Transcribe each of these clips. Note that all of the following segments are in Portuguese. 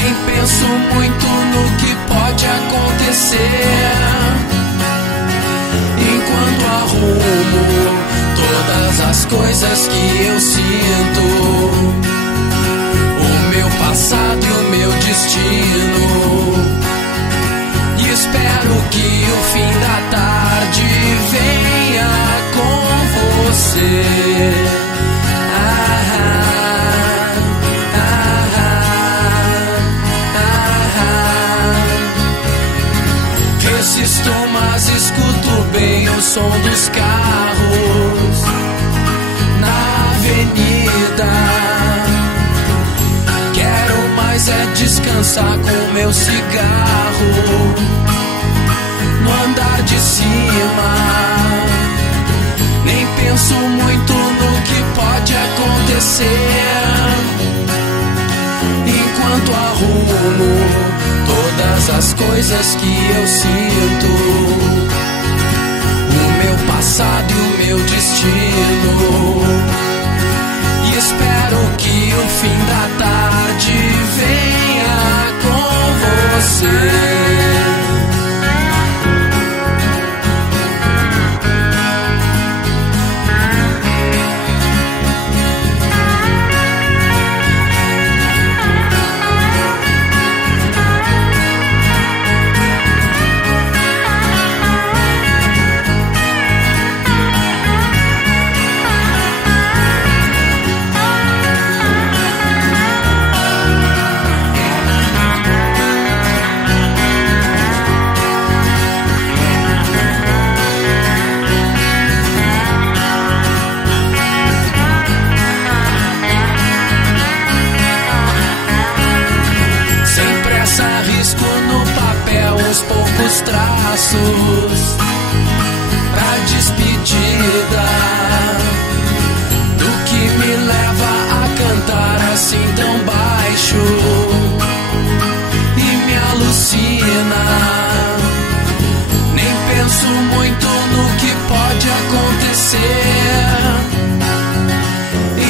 Nem penso muito no que pode acontecer. Enquanto arrumo todas as coisas que eu sinto, o meu passado e o meu destino. E espero que o fim da tarde venha com você. Resisto, mas escuto bem o som dos carros na avenida. Quero mais é descansar com meu cigarro no andar de cima. Nem penso muito no que pode acontecer. Enquanto arrumo todas as coisas que eu sinto, o meu passado e o meu destino. E espero que o fim da tarde venha com você. Poucos traços pra despedida do que me leva a cantar assim tão baixo e me alucina. Nem penso muito no que pode acontecer.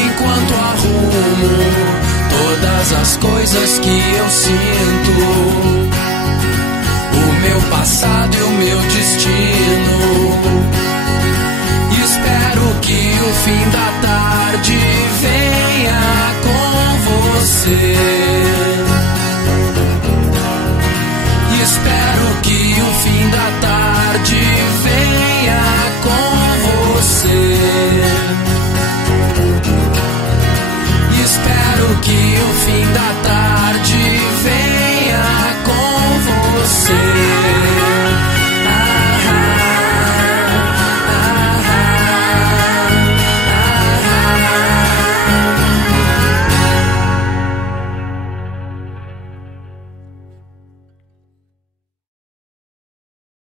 Enquanto arrumo todas as coisas que eu sinto, o meu passado e o meu destino. E espero que o fim da tarde venha